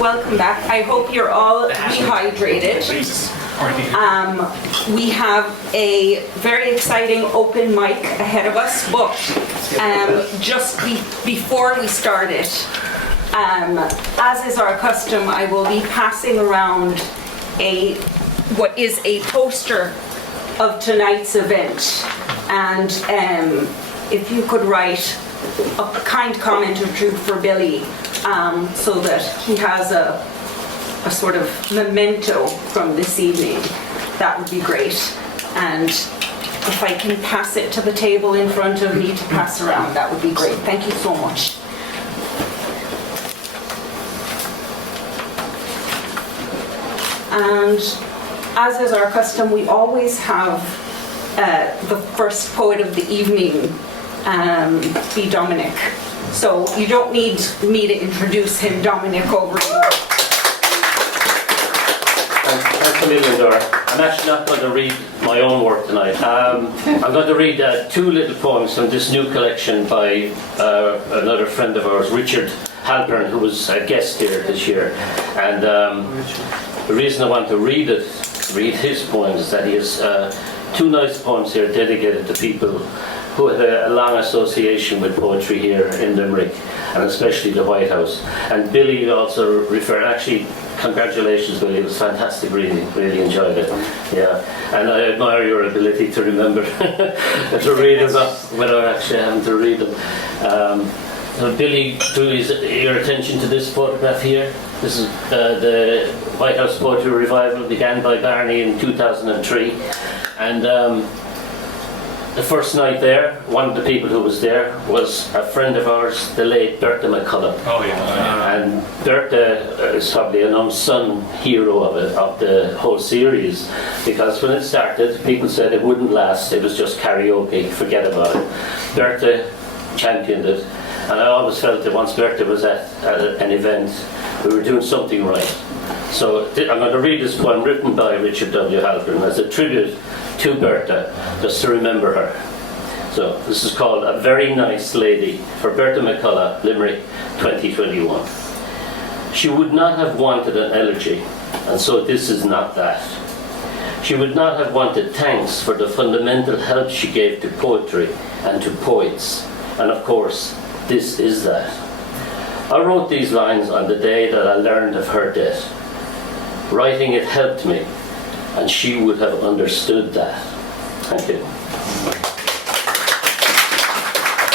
Welcome back. I hope you're all rehydrated. We have a very exciting open mic ahead of us, but just before we start it, as is our custom, I will be passing around what is a poster of tonight's event, and if you could write a kind comment or two for Billy, so that he has a sort of memento from this evening, that would be great. And if I can pass it to the table in front of me to pass around, that would be great. Thank you so much. And as is our custom, we always have the first poet of the evening be Dominic. So you don't need me to introduce him. Dominic, over to you. Thanks a million, Dora. I'm actually not going to read my own work tonight. I'm going to read two little poems from this new collection by another friend of ours, Richard Halpern, who was a guest here this year. And the reason I want to read his poems is that he has two nice poems here dedicated to people who had a long association with poetry here in Limerick, and especially the White House. And Billy also referred, actually, congratulations, Billy, it was fantastic reading, really enjoyed it. Yeah, and I admire your ability to remember to read them without actually having to read them. So Billy drew your attention to this photograph here. This is the White House Poetry Revival, began by Barney in 2003. And the first night there, one of the people who was there was a friend of ours, the late Bertha McCullough. Oh yeah. And Bertha is probably an unsung hero of the whole series, because when it started, people said it wouldn't last, it was just karaoke, forget about it. Bertha championed it, and I always felt that once Bertha was at an event, we were doing something right. So I'm going to read this poem written by Richard W. Halpern as a tribute to Bertha, just to remember her. So this is called A Very Nice Lady, for Bertha McCullough, Limerick, 2021. She would not have wanted an elegy, and so this is not that. She would not have wanted thanks for the fundamental help she gave to poetry and to poets, and of course, this is that. I wrote these lines on the day that I learned of her death. Writing it helped me, and she would have understood that. Thank you.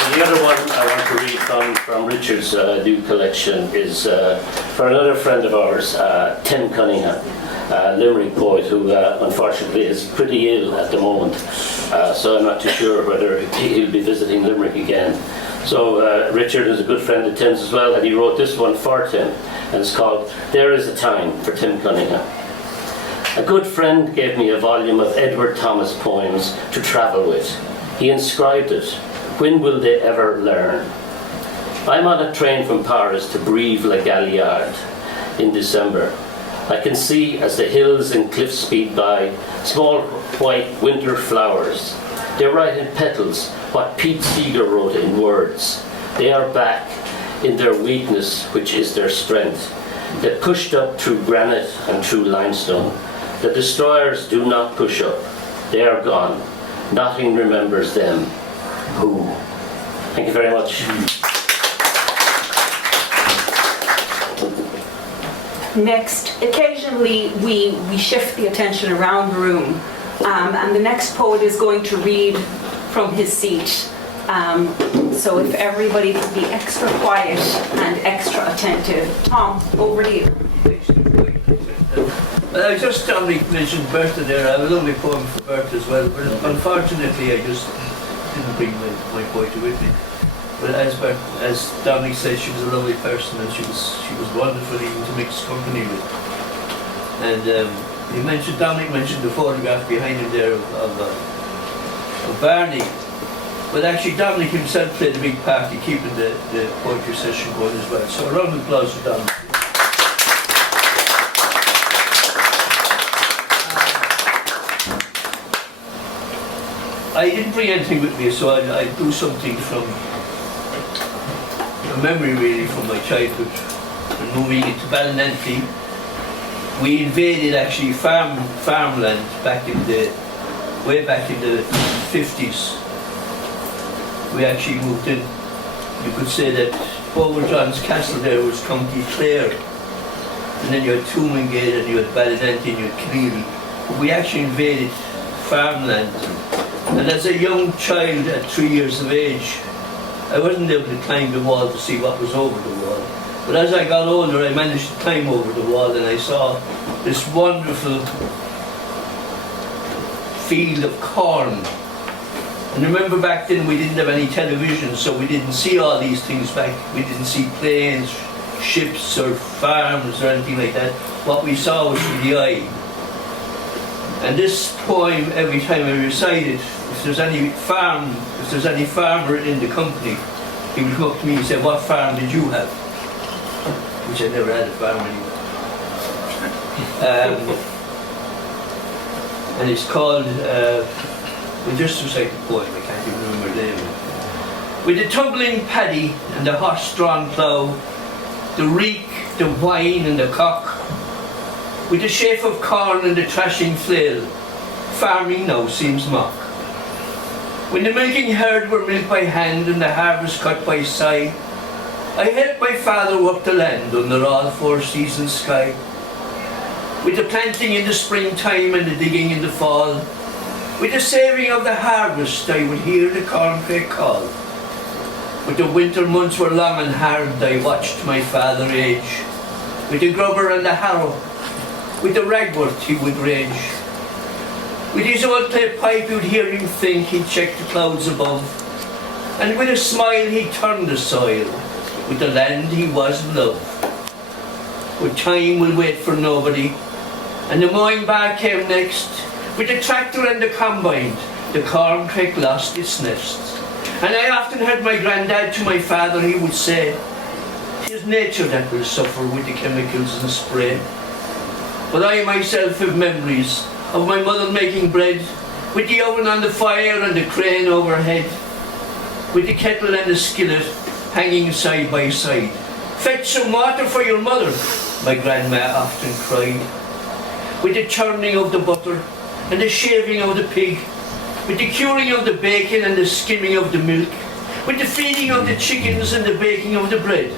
And the other one I want to read from Richard's new collection is for another friend of ours, Tim Cunningham, a Limerick poet who unfortunately is pretty ill at the moment. So I'm not too sure whether he'll be visiting Limerick again. So Richard is a good friend of Tim's as well, and he wrote this one for Tim, and it's called There Is a Time for Tim Cunningham. A good friend gave me a volume of Edward Thomas poems to travel with. He inscribed it, "When will they ever learn?" I'm on a train from Paris to Brive-la-Gaillarde in December. I can see, as the hills and cliffs speed by, small white winter flowers. They write in petals what Pete Seeger wrote in words. They are back in their weakness, which is their strength. They pushed up through granite and through limestone. The destroyers do not push up. They are gone. Nothing remembers them. Who? Thank you very much. Next, occasionally we shift the attention around the room, and the next poet is going to read from his seat. So if everybody could be extra quiet and extra attentive. Tom, over to you. Just Dominic mentioned Bertha there. I have a lovely poem for Bertha as well, but unfortunately I just didn't bring my poetry with me. But as Dominic said, she was a lovely person, and she was wonderful even to mix company with. And Dominic mentioned the photograph behind him there of Barney. But actually Dominic himself played a big part in keeping the poetry session going as well. So a round of applause for Dominic. I didn't bring anything with me, so I'd do something from a memory really from my childhood. When moving into Ballinanty, we invaded actually farmland way back in the 50s. We actually moved in. You could say that over John's castle there was County Clare, and then you had Toomingate and you had Ballinanty and you had Cleary. We actually invaded farmland. And as a young child at 3 years of age, I wasn't able to climb the wall to see what was over the wall. But as I got older, I managed to climb over the wall and I saw this wonderful field of corn. And remember back then we didn't have any television, so we didn't see all these things back. We didn't see planes, ships or farms or anything like that. What we saw was with the eye. And this poem, every time I recite it, if there's any farmer in the company, he would come up to me and say, "What farm did you have?" Which I never had a farm anyway. And it's called, we'll just recite the poem, I can't even remember the name of it. With the tumbling paddy and the horse-drawn plough, the reek, the whine and the cock, with the chaff of corn and the thrashing flail, farming now seems mock. When the milking herd were milked by hand and the harvest cut by sigh, I helped my father work the land under all four seasons sky. With the planting in the springtime and the digging in the fall, with the saving of the harvest I would hear the corncrake call. But the winter months were long and hard, I watched my father age. With the grubber and the harrow, with the ragwort he would rage. With his old clay pipe you'd hear him think, he'd check the clouds above. And with a smile he'd turn the soil, with the land he was in love. But time will wait for nobody, and the mowing bar came next. With the tractor and the combine, the corncrake lost its nest. And I often heard my granddad to my father, he would say, "'Tis nature that will suffer with the chemicals and spray." But I myself have memories of my mother making bread, with the oven on the fire and the crane overhead, with the kettle and the skillet hanging side by side. "Fetch some water for your mother," my grandma often cried. With the churning of the butter and the shaving of the pig, with the curing of the bacon and the skimming of the milk, with the feeding of the chickens and the baking of the bread.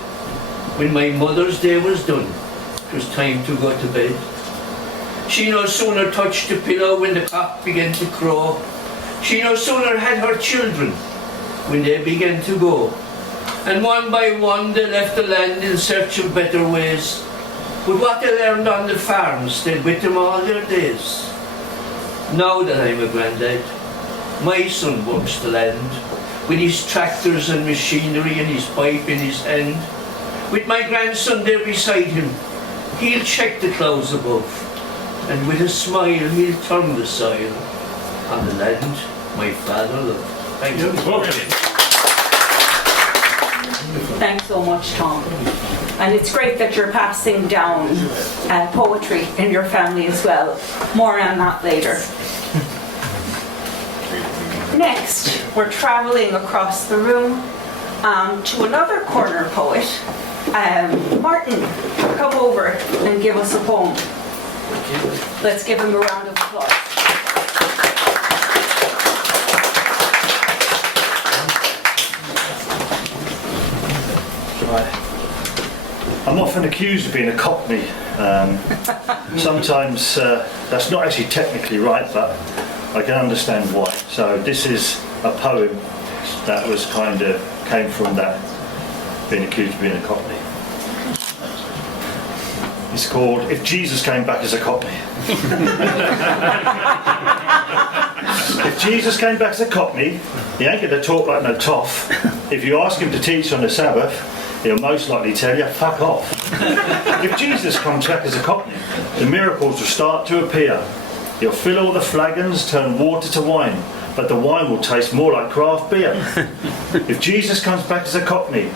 When my mother's day was done, it was time to go to bed. She no sooner touched the pillow when the cock began to crow. She no sooner had her children when they began to go. And one by one they left the land in search of better ways. But what they learned on the farm stayed with them all their days. Now that I'm a granddad, my son works the land, with his tractors and machinery and his pipe in his hand. With my grandson there beside him, he'll check the clouds above, and with a smile he'll turn the soil on the land my father loved. Thank you. Thanks so much, Tom. And it's great that you're passing down poetry in your family as well. More on that later. Next, we're travelling across the room to another corner poet. Martin, come over and give us a poem. Let's give him a round of applause. I'm often accused of being a Cockney. Sometimes that's not actually technically right, but I can understand why. So this is a poem that was came from that, being accused of being a Cockney. It's called "If Jesus Came Back as a Cockney." If Jesus came back as a Cockney, he ain't going to talk like no toff. If you ask him to teach on the Sabbath, he'll most likely tell you, fuck off. If Jesus comes back as a Cockney, the miracles will start to appear. He'll fill all the flagons, turn water to wine, but the wine will taste more like craft beer. If Jesus comes back as a cockney,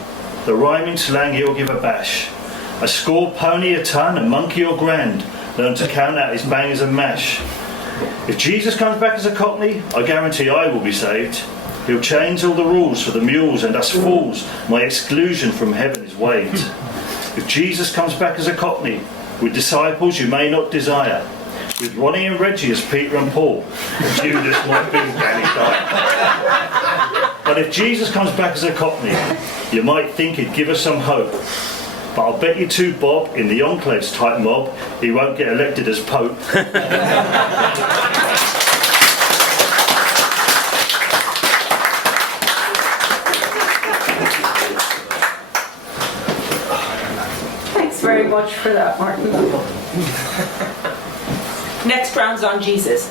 the rhyming slang he'll give a bash. A score pony a ton, a monkey or grand, learn to count out his bangers and mash. If Jesus comes back as a cockney, I guarantee I will be saved. He'll change all the rules for the mules and us fools. My exclusion from heaven is waived. If Jesus comes back as a cockney, with disciples you may not desire, with Ronnie and Reggie as Peter and Paul, Judas might be Danny Dyer. But if Jesus comes back as a cockney, you might think he'd give us some hope. But I'll bet you too, Bob, in the Enclaves type mob, he won't get elected as Pope. Thanks very much for that, Martin. Next round's on Jesus.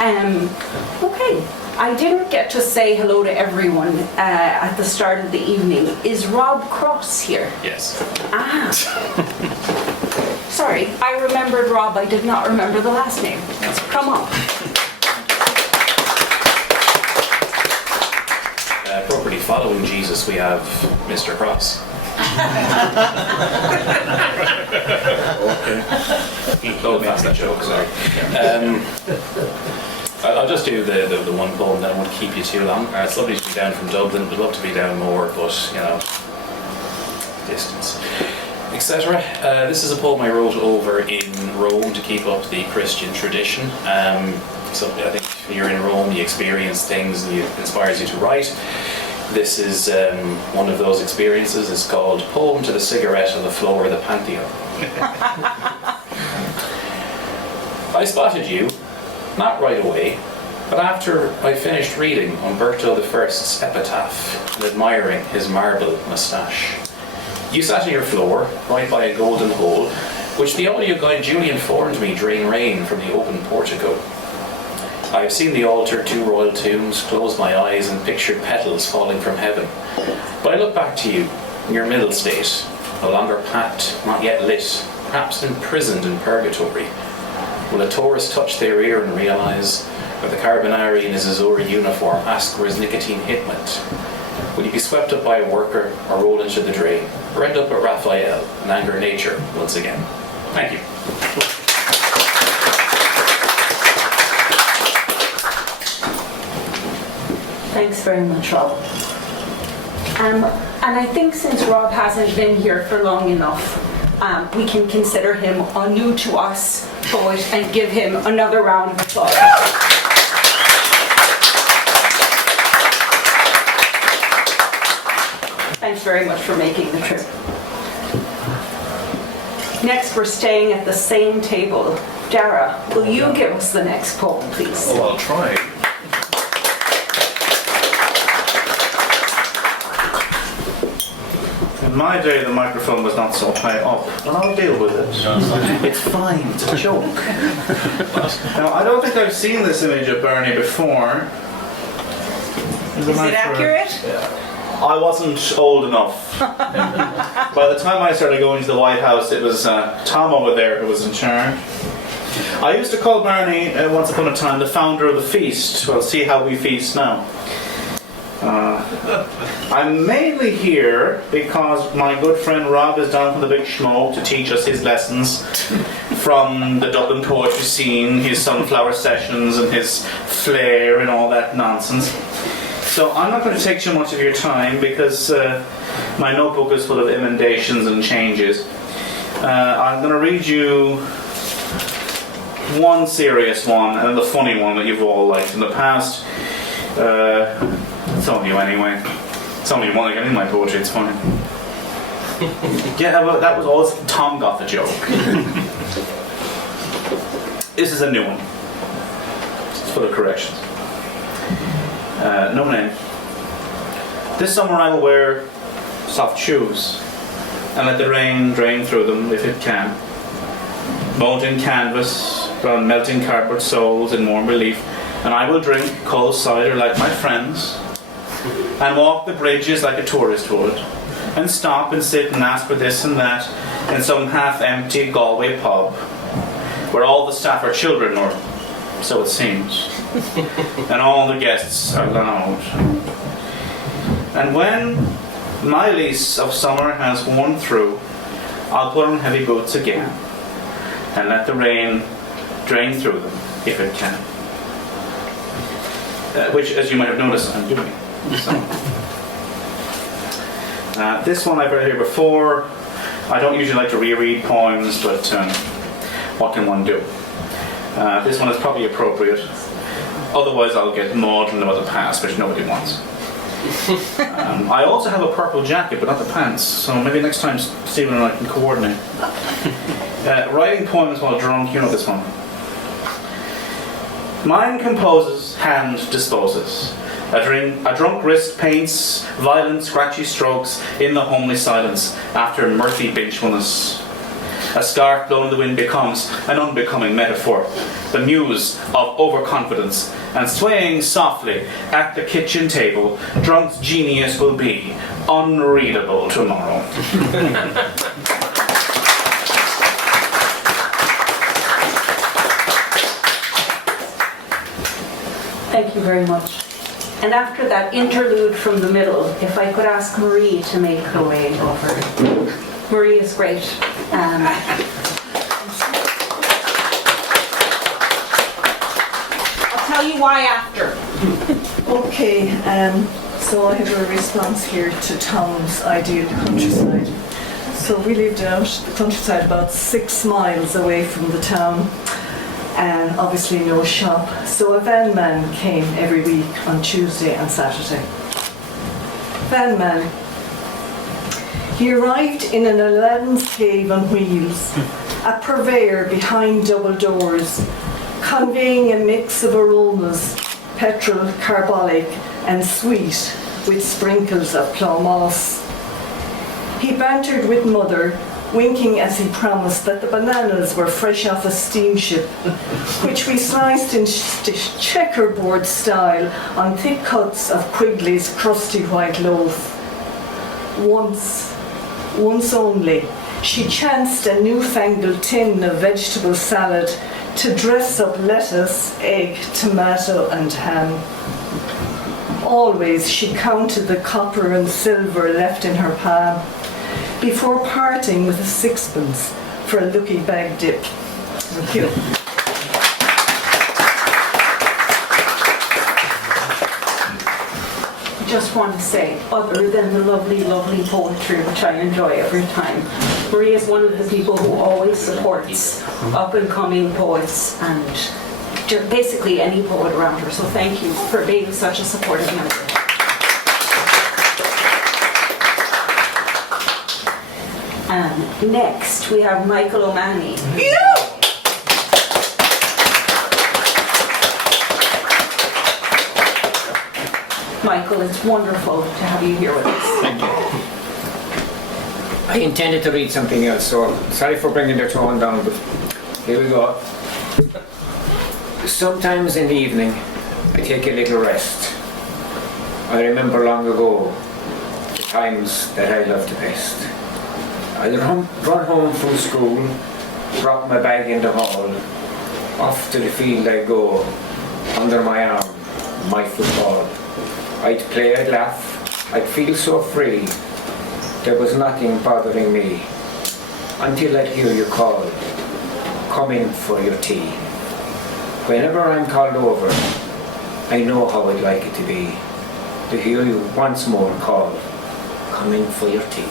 Okay, I didn't get to say hello to everyone at the start of the evening. Is Rob Cross here? Yes. Ah. Sorry, I remembered Rob. I did not remember the last name. Come on. Properly following Jesus, we have Mr. Cross. Okay. Oh, that's that joke, sorry. I'll just do the one poem, then I won't keep you too long. It's lovely to be down from Dublin. We'd love to be down more, but, you know, distance, etc. This is a poem I wrote over in Rome to keep up the Christian tradition. So I think when you're in Rome, you experience things and it inspires you to write. This is one of those experiences. It's called Poem to the Cigarette on the Floor of the Pantheon. I spotted you, not right away, but after I finished reading Umberto I's epitaph and admiring his marble moustache. You sat on your floor, right by a golden hole, which the audio guide duly informed me drain rain from the open portico. I have seen the altar, 2 royal tombs, closed my eyes and pictured petals falling from heaven. But I look back to you, in your middle state, no longer packed, not yet lit, perhaps imprisoned in purgatory. Will a tourist touch their ear and realise that the Carbonari in his Azuri uniform ask where his nicotine hit went? Will you be swept up by a worker or roll into the drain, or end up at Raphael and anger nature once again? Thank you. Thanks very much, Rob. And I think since Rob hasn't been here for long enough, we can consider him a new to us poet and give him another round of applause. Thanks very much for making the trip. Next, we're staying at the same table. Dara, will you give us the next poem, please? Oh, I'll try. In my day, the microphone was not so high up, and I'll deal with it. It's fine, it's a joke. Now, I don't think I've seen this image of Bernie before. Is it accurate? I wasn't old enough. By the time I started going to the White House, it was Tom over there who was in charge. I used to call Bernie, once upon a time, the founder of the feast. Well, see how we feast now. I'm mainly here because my good friend Rob is down from the Big Schmo to teach us his lessons from the Dublin poetry scene, his sunflower sessions and his flair and all that nonsense. So I'm not going to take too much of your time because my notebook is full of emendations and changes. I'm going to read you one serious one and the funny one that you've all liked in the past. It's on you anyway. It's only one again in my poetry, it's fine. Yeah, well, that was always Tom got the joke. This is a new one. It's full of corrections. No name. This summer I will wear soft shoes and let the rain drain through them if it can. Molten canvas, round melting cardboard soles in warm relief, and I will drink cold cider like my friends and walk the bridges like a tourist would and stop and sit and ask for this and that in some half-empty Galway pub where all the staff are children, or so it seems. and all the guests are loud. And when my lease of summer has worn through, I'll put on heavy boots again and let the rain drain through them if it can. Which, as you might have noticed, I'm doing. So. This one I've read here before. I don't usually like to reread poems, but what can one do? This one is probably appropriate. Otherwise I'll get maudlin about the past, which nobody wants. I also have a purple jacket, but not the pants, so maybe next time Stephen and I can coordinate. Writing poems while drunk, you know this one. Mind composes, hand disposes. A drunk wrist paints violent, scratchy strokes in the homely silence after mirthy binchfulness. A scarf blown in the wind becomes an unbecoming metaphor, the muse of overconfidence, and swaying softly at the kitchen table, drunk's genius will be unreadable tomorrow. Thank you very much. And after that interlude from the middle, if I could ask Marie to make her way over. Marie is great. I'll tell you why after. Okay, so I have a response here to Tom's ideal countryside. So we lived out the countryside about 6 miles away from the town, and obviously no shop. So a van man came every week on Tuesday and Saturday. Van man. He arrived in an Aladdin's cave on wheels, a purveyor behind double doors, conveying a mix of aromas, petrol, carbolic and sweet, with sprinkles of plough moss. He bantered with Mother, winking as he promised that the bananas were fresh off a steamship, which we sliced in checkerboard style on thick cuts of Quigley's crusty white loaf. Once only, she chanced a newfangled tin of vegetable salad to dress up lettuce, egg, tomato and ham. Always she counted the copper and silver left in her palm before parting with a 6pence for a lucky bag dip. Thank you. I just want to say, other than the lovely, lovely poetry, which I enjoy every time, Marie is one of the people who always supports up-and-coming poets and just basically any poet around her. So thank you for being such a supportive member. Next, we have Michael O'Mahony. Michael, it's wonderful to have you here with us. Thank you. I intended to read something else, so sorry for bringing the tone down, but here we go. Sometimes in the evening, I take a little rest. I remember long ago the times that I loved the best. I'd run home from school, drop my bag in the hall, off to the field I'd go, under my arm, my football. I'd play, I'd laugh, I'd feel so free, there was nothing bothering me, until I'd hear you call, come in for your tea. Whenever I'm called over, I know how I'd like it to be, to hear you once more call, come in for your tea.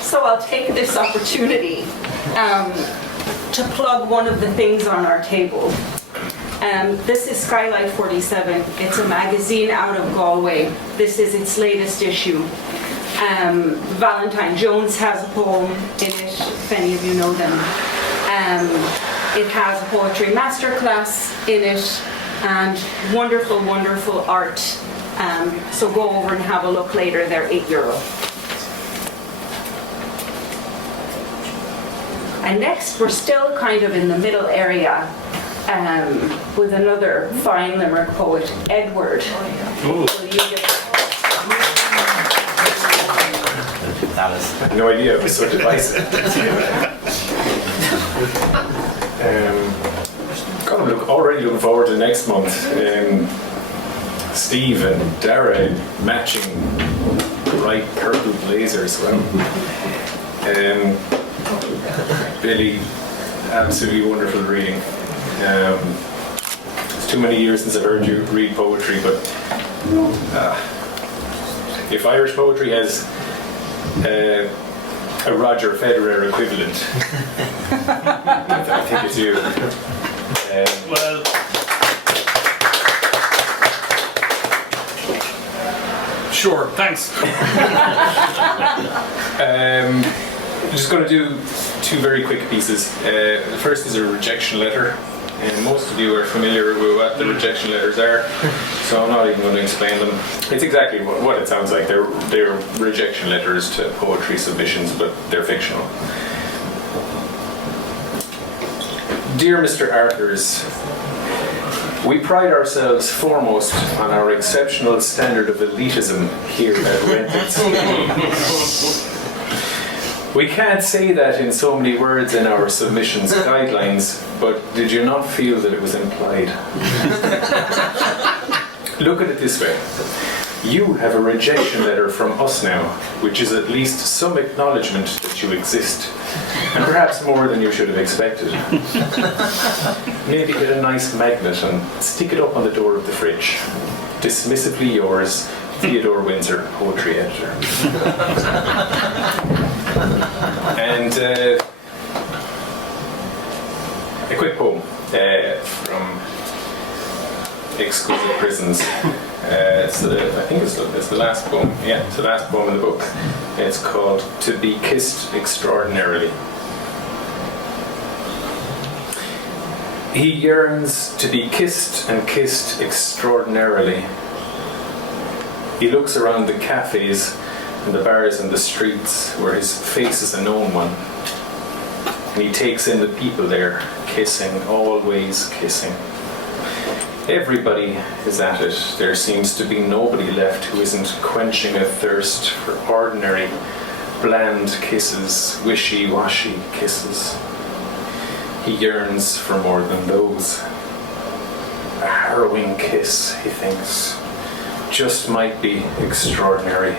So I'll take this opportunity to plug one of the things on our table. This is Skylight 47. It's a magazine out of Galway. This is its latest issue. Valentine Jones has a poem in it, if any of you know them. It has a poetry masterclass in it and wonderful, wonderful art. So go over and have a look later. They're €8. And next, we're still kind of in the middle area with another fine Limerick poet, Edward. No idea, it was so divisive. Already looking forward to next month. Steve and Dara matching bright purple blazers. Well, Billy, absolutely wonderful reading. It's too many years since I've heard you read poetry, but if Irish poetry has a Roger Federer equivalent, I think it's you. Well, sure, thanks. I'm just going to do two very quick pieces. The first is a rejection letter, and most of you are familiar with what the rejection letters are, so I'm not even going to explain them. It's exactly what it sounds like. They're rejection letters to poetry submissions, but they're fictional. Dear Mr. Arthurs, we pride ourselves foremost on our exceptional standard of elitism here at Rentons. We can't say that in so many words in our submissions guidelines, but did you not feel that it was implied? Look at it this way. You have a rejection letter from us now, which is at least some acknowledgement that you exist, and perhaps more than you should have expected. Maybe get a nice magnet and stick it up on the door of the fridge. Dismissively yours, Theodore Windsor, poetry editor. And a quick poem from Exquisite Prisons. I think it's the last poem. Yeah, it's the last poem in the book. It's called To Be Kissed Extraordinarily. He yearns to be kissed and kissed extraordinarily. He looks around the cafes and the bars and the streets where his face is a known one. And he takes in the people there, kissing, always kissing. Everybody is at it. There seems to be nobody left who isn't quenching a thirst for ordinary, bland kisses, wishy-washy kisses. He yearns for more than those. A harrowing kiss, he thinks, just might be extraordinary.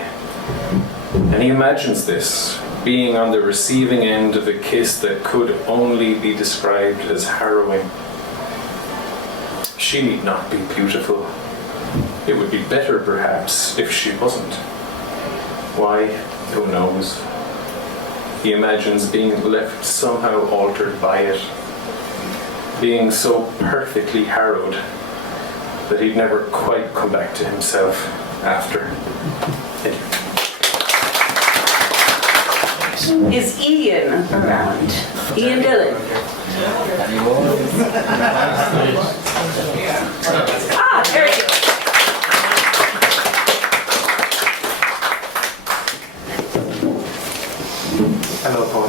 And he imagines this, being on the receiving end of a kiss that could only be described as harrowing. She need not be beautiful. It would be better, perhaps, if she wasn't. Why? Who knows? He imagines being left somehow altered by it, being so perfectly harrowed that he'd never quite come back to himself after. Thank you. Is Ian around? Ian Dillon? There he is. Hello, Paul.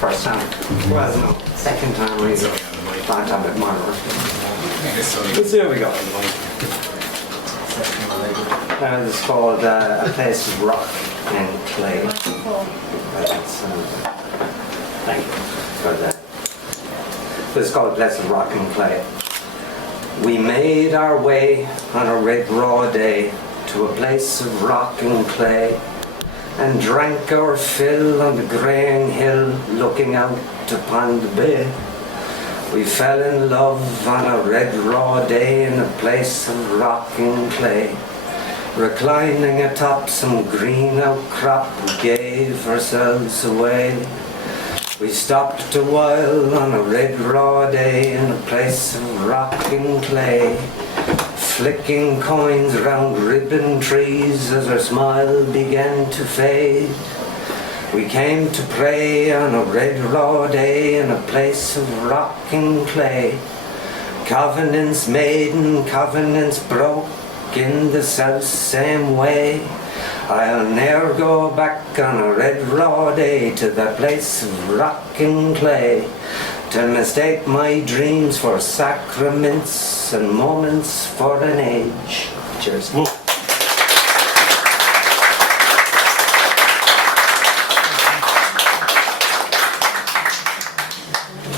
First time. Well, no, second time reason. Third time at Monroe. Let's see how we go. And it's called A Place of Rock and Clay. Thank you for that. It's called A Place of Rock and Clay. We made our way on a red raw day to a place of rock and clay, and drank our fill on the greying hill looking out upon the bay. We fell in love on a red raw day in a place of rock and clay. Reclining atop some green outcrop, we gave ourselves away. We stopped a while on a red raw day in a place of rock and clay, flicking coins round ribbon trees as our smile began to fade. We came to pray on a red raw day in a place of rock and clay. Covenants made and covenants broke in the self same way. I'll ne'er go back on a red raw day to that place of rock and clay, to mistake my dreams for sacraments and moments for an age. Cheers. Whoa.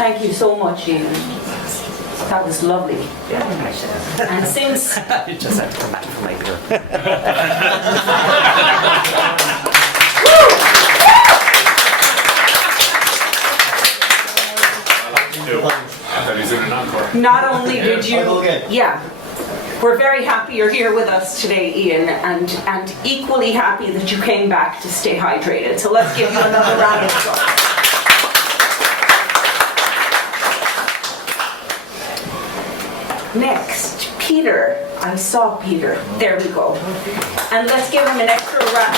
Thank you so much, Ian. That was lovely. And since You just have to come back for my beer. not only did you, yeah, we're very happy you're here with us today, Ian, and equally happy that you came back to stay hydrated. So let's give you another round of applause. Next, Peter. I saw Peter. There we go. And let's give him an extra round.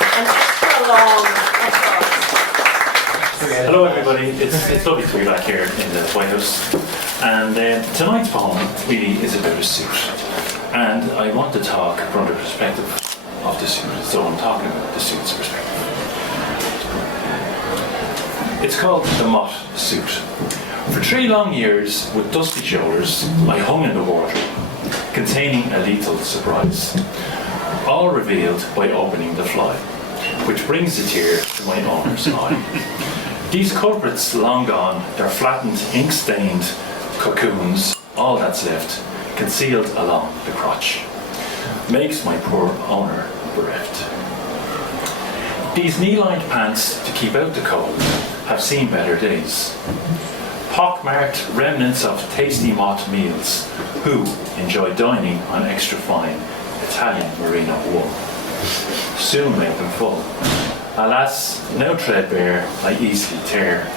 An extra long applause. Hello everybody, it's lovely to be back here in the White House. And tonight's poem really is about a suit. And I want to talk from the perspective of the suit, so I'm talking about the suit's perspective. It's called the Mott suit. For 3 long years, with dusty shoulders, I hung in the wardrobe, containing a lethal surprise, all revealed by opening the fly, which brings a tear to my owner's eye. These culprits long gone, their flattened, ink-stained cocoons, all that's left, concealed along the crotch, makes my poor owner bereft. These knee-lined pants to keep out the cold have seen better days. Pock-marked remnants of tasty Mott meals, who enjoy dining on extra fine Italian merino wool. Soon make them full. Alas, now threadbare, I easily tear,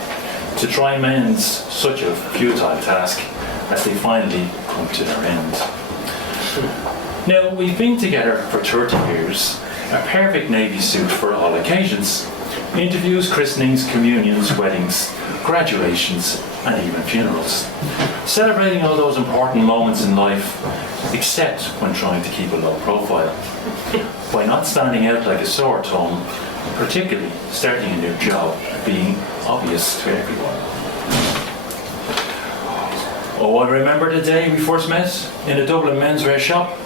to try mends such a futile task as they finally come to their end. Now, we've been together for 30 years, a perfect navy suit for all occasions. Interviews, christenings, communions, weddings, graduations, and even funerals. Celebrating all those important moments in life, except when trying to keep a low profile. By not standing out like a sore thumb, particularly starting a new job, being obvious to everyone. Oh, I remember the day we first met in a Dublin menswear shop,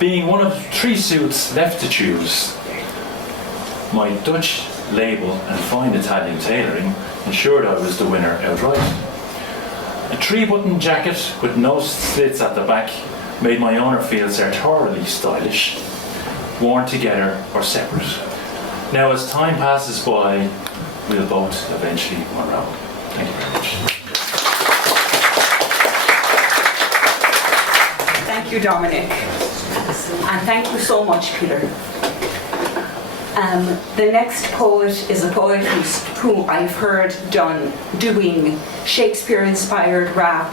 being one of 3 suits left to choose. My Dutch label and fine Italian tailoring ensured I was the winner outright. A 3-button jacket with no slits at the back made my owner feel sartorially stylish, worn together or separate. Now, as time passes by, we'll both eventually unravel. Thank you very much. Thank you, Dominic. And thank you so much, Peter. The next poet is a poet who I've heard doing Shakespeare-inspired rap,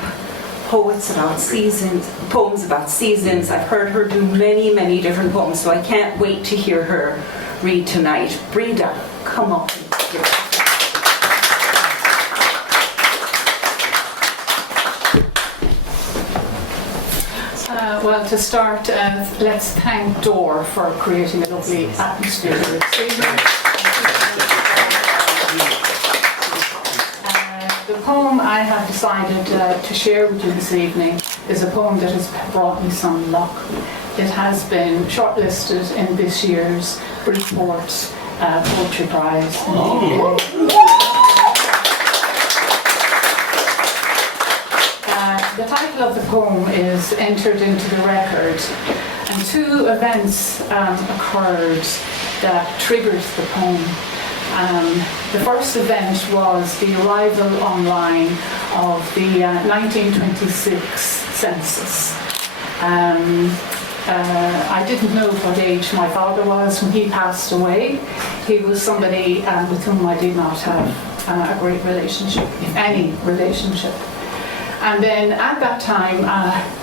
poems about seasons. I've heard her do many, many different poems, so I can't wait to hear her read tonight. Breda, come up. Well, to start, let's thank Dor for creating a lovely atmosphere this evening. The poem I have decided to share with you this evening is a poem that has brought me some luck. It has been shortlisted in this year's Bridgeport Poetry Prize in the UK. The title of the poem is entered into the record, and 2 events occurred that triggered the poem. The first event was the arrival online of the 1926 census. I didn't know what age my father was when he passed away. He was somebody with whom I did not have a great relationship, if any relationship. And then at that time,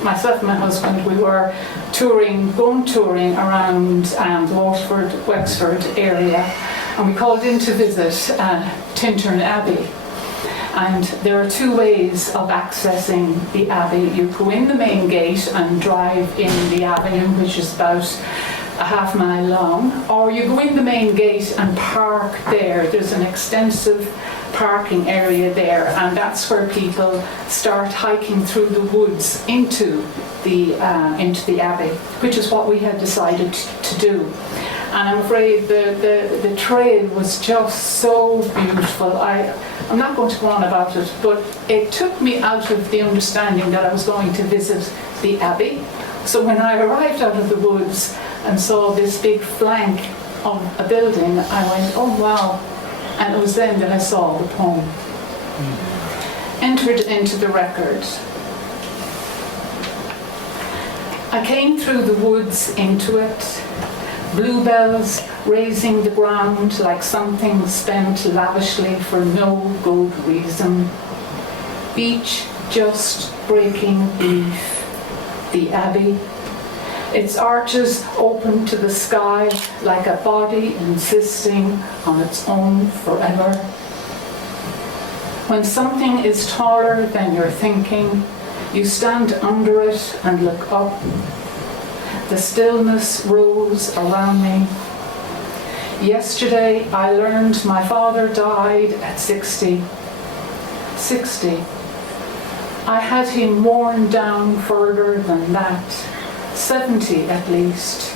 myself and my husband, we were going touring around the Waterford, Wexford area, and we called in to visit Tintern Abbey. And there are 2 ways of accessing the Abbey. You go in the main gate and drive in the avenue, which is about a half-mile long, or you go in the main gate and park there. There's an extensive parking area there, and that's where people start hiking through the woods into the Abbey, which is what we had decided to do. And I'm afraid the trail was just so beautiful. I'm not going to go on about it, but it took me out of the understanding that I was going to visit the Abbey. So when I arrived out of the woods and saw this big flank of a building, I went, oh wow. And it was then that I saw the poem. Entered into the record. I came through the woods into it, bluebells raising the ground like something spent lavishly for no good reason. Beach just breaking leaf. The Abbey, its arches open to the sky like a body insisting on its own forever. When something is taller than your thinking, you stand under it and look up. The stillness rose around me. Yesterday I learned my father died at 60. 60. I had him worn down further than that, 70 at least.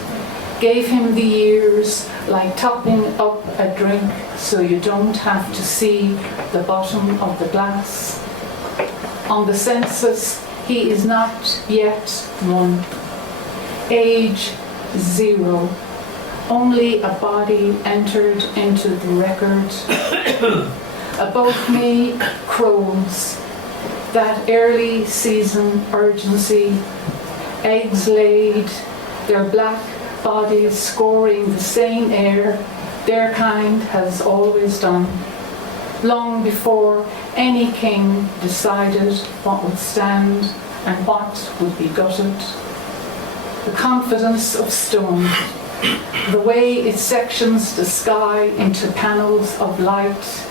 Gave him the years like topping up a drink so you don't have to see the bottom of the glass. On the census, he is not yet one. Age 0. Only a body entered into the record. Above me, crows. That early season urgency, eggs laid, their black bodies scoring the same air their kind has always done, long before any king decided what would stand and what would be gutted. The confidence of stone, the way it sections the sky into panels of light,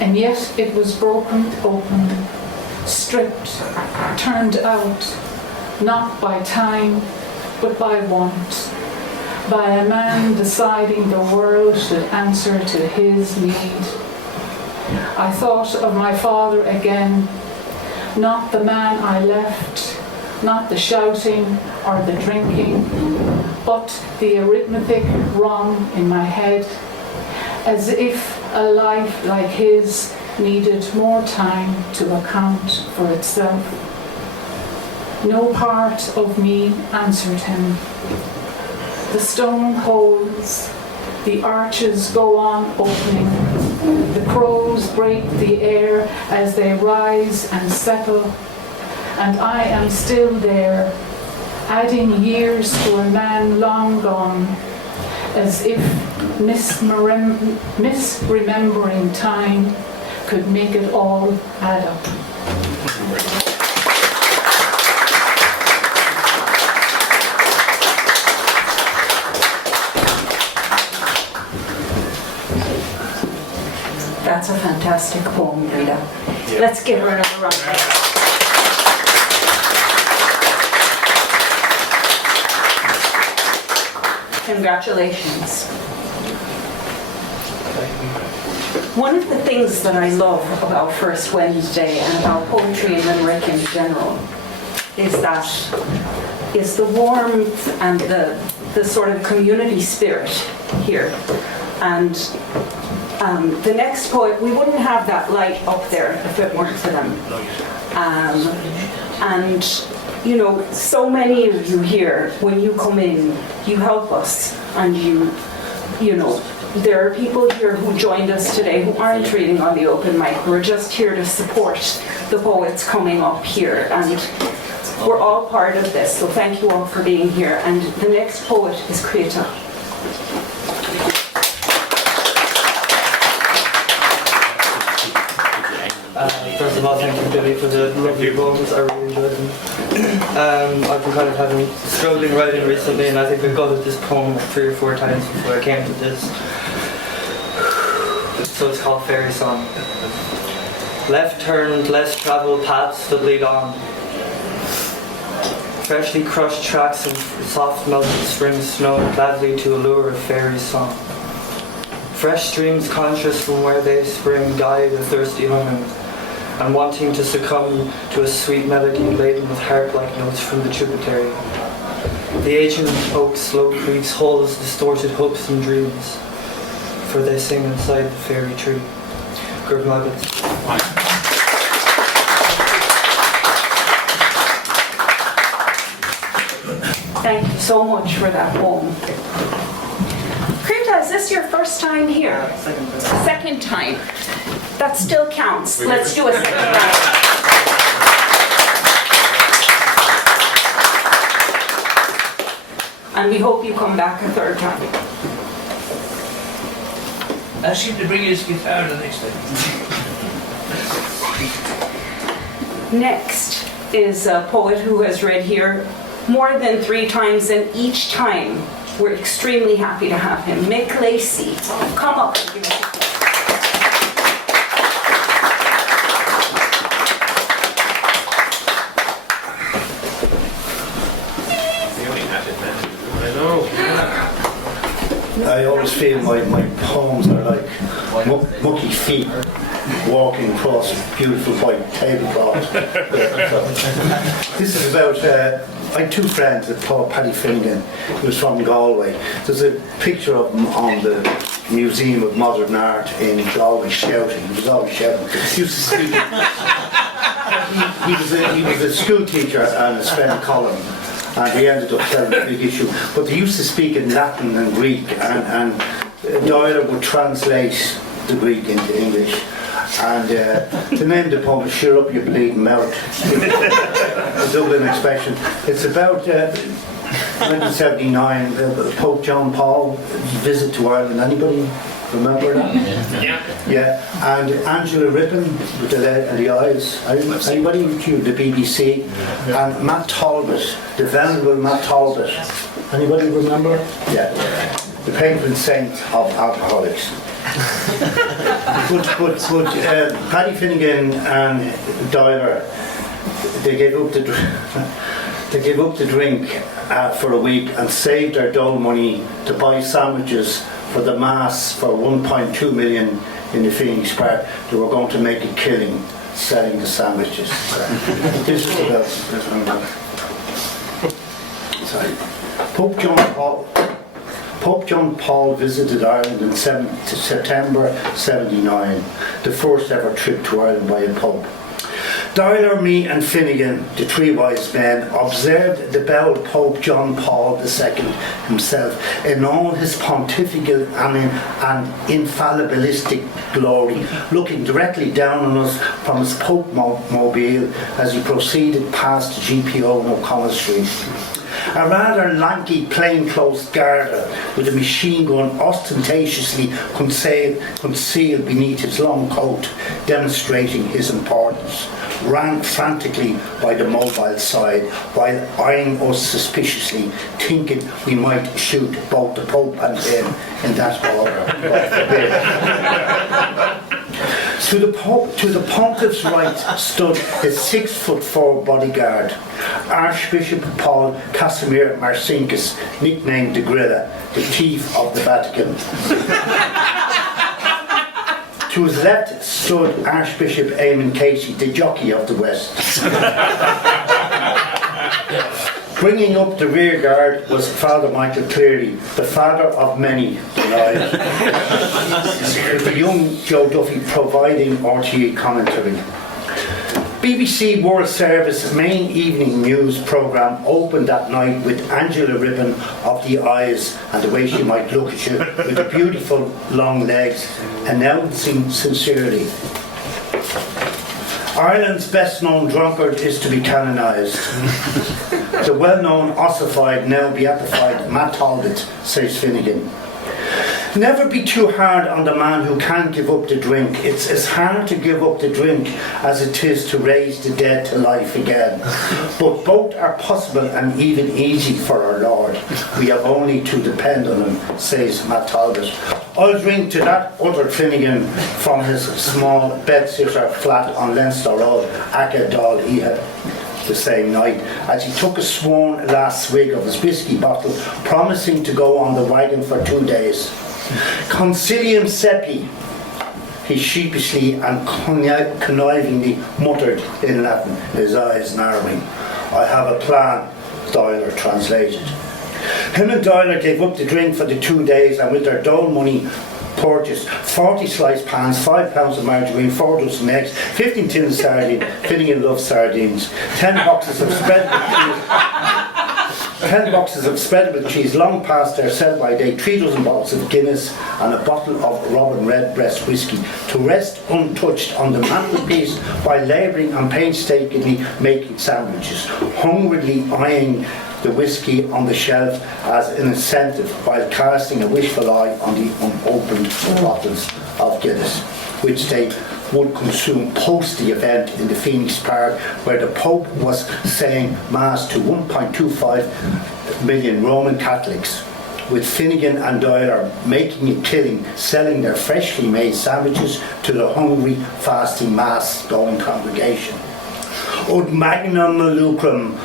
and yet it was broken open, stripped, turned out, not by time, but by want, by a man deciding the world should answer to his need. I thought of my father again, not the man I left, not the shouting or the drinking, but the arithmetic wrong in my head, as if a life like his needed more time to account for itself. No part of me answered him. The stone holds, the arches go on opening, the crows break the air as they rise and settle, and I am still there, adding years to a man long gone, as if misremembering time could make it all add up. That's a fantastic poem, Rita. Let's give her another round of applause. Congratulations. One of the things that I love about First Wednesday and about poetry in Limerick in general is the warmth and the sort of community spirit here. And the next poet, we wouldn't have that light up there if it weren't for them. And you know, so many of you here, when you come in, you help us, and you know, there are people here who joined us today who aren't reading on the open mic, who are just here to support the poets coming up here, and we're all part of this, so thank you all for being here. And the next poet is Creta. First of all, thank you, Billy, for the lovely poems. I really enjoyed them. I've been kind of struggling writing recently, and I think I got at this poem 3 or 4 times before I came to this. So it's called Fairy Song. Left turned, less travelled paths that lead on. Freshly crushed tracks and soft melted spring snow gladly to allure a fairy song. Fresh streams conscious from where they spring guide a thirsty longing, and wanting to succumb to a sweet melody laden with harp-like notes from the tributary. The ancient oak slope creaks holds distorted hopes and dreams, for they sing inside the fairy tree. Good nuggets. Thank you so much for that poem. Krita, is this your first time here? Second time. That still counts. Let's do a second round. And we hope you come back a third time. Ask him to bring his guitar the next time. Next is a poet who has read here more than 3 times, and each time we're extremely happy to have him. Mick Lacey, come up and give us a applause. I always feel my poems are like mucky feet walking across beautiful white tablecloth. This is about, I had 2 friends, Paul Paddy Finnegan, who was from Galway. There's a picture of him on the Museum of Modern Art in Galway shouting. He was always shouting. He used to speak. He was a school teacher and a spent column. And he ended up selling a big issue. But they used to speak in Latin and Greek, and Doyle would translate the Greek into English. And the name of the poem is "Cheer Up, You Bleeding Mouth." A Dublin expression. It's about 1979, Pope John Paul's visit to Ireland. Anybody remember that? Yeah. And Angela Rippon with the lead and the eyes. Anybody? The BBC. And Matt Talbot, the venerable Matt Talbot. Anybody remember? Yeah. The patron saint of alcoholics. but Paddy Finnegan and Doyle, they gave up the drink for a week and saved their dole money to buy sandwiches for the mass for 1.2 million in the Phoenix Park. They were going to make a killing selling the sandwiches. This is about. Sorry. Pope John Paul visited Ireland in September '79, the first ever trip to Ireland by a pope. Doyle, me and Finnegan, the 3 wise men, observed the bowed Pope John Paul II himself in all his pontifical and infallibilistic glory, looking directly down on us from his Pope mobile as he proceeded past GPO on O'Connell Street. A rather lanky plainclothes Garda with a machine gun ostentatiously concealed beneath his long coat, demonstrating his importance, ran frantically by the mobile side while eyeing us suspiciously, thinking we might shoot both the Pope and him in that order. To the pontiff's right stood his 6'4" bodyguard, Archbishop Paul Casimir Marcinkus, nicknamed the Gorilla, the Chief of the Vatican. To his left stood Archbishop Eamon Casey, the jockey of the West. Bringing up the rear guard was Father Michael Cleary, the father of many alive, with the young Joe Duffy providing RTE commentary. BBC World Service main evening news programme opened that night with Angela Rippon of the eyes and the way she might look at you with the beautiful long legs, announcing sincerely, Ireland's best known drunkard is to be canonised. The well-known ossified, now beatified Matt Talbot, says Finnegan. Never be too hard on the man who can't give up the drink. It's as hard to give up the drink as it is to raise the dead to life again. But both are possible and even easy for our Lord. We have only to depend on him, says Matt Talbot. I'll drink to that, uttered Finnegan from his small bedsitter flat on Leinster Road, Ackerdal he had the same night, as he took a sworn last swig of his whiskey bottle, promising to go on the wagon for 2 days. Concilium sepi, he sheepishly and connivingly muttered in Latin, his eyes narrowing. I have a plan, Doyle translated. Him and Doyle gave up the drink for the 2 days, and with their dole money purchased 40 sliced pans, 5 pounds of margarine, 4 dozen eggs, 15 tins of sardine, Finnegan loves sardines, 10 boxes of spreadable cheese, long past their sell by date, 3 dozen bottles of Guinness and a bottle of Robin Redbreast whisky to rest untouched on the mantelpiece while labouring and painstakingly making sandwiches, hungrily eyeing the whisky on the shelf as an incentive while casting a wishful eye on the unopened bottles of Guinness, which they would consume post the event in the Phoenix Park, where the Pope was saying Mass to 1.25 million Roman Catholics, with Finnegan and Doyle are making a killing selling their freshly made sandwiches to the hungry, fasting Mass-going congregation. Od magnum lucrum,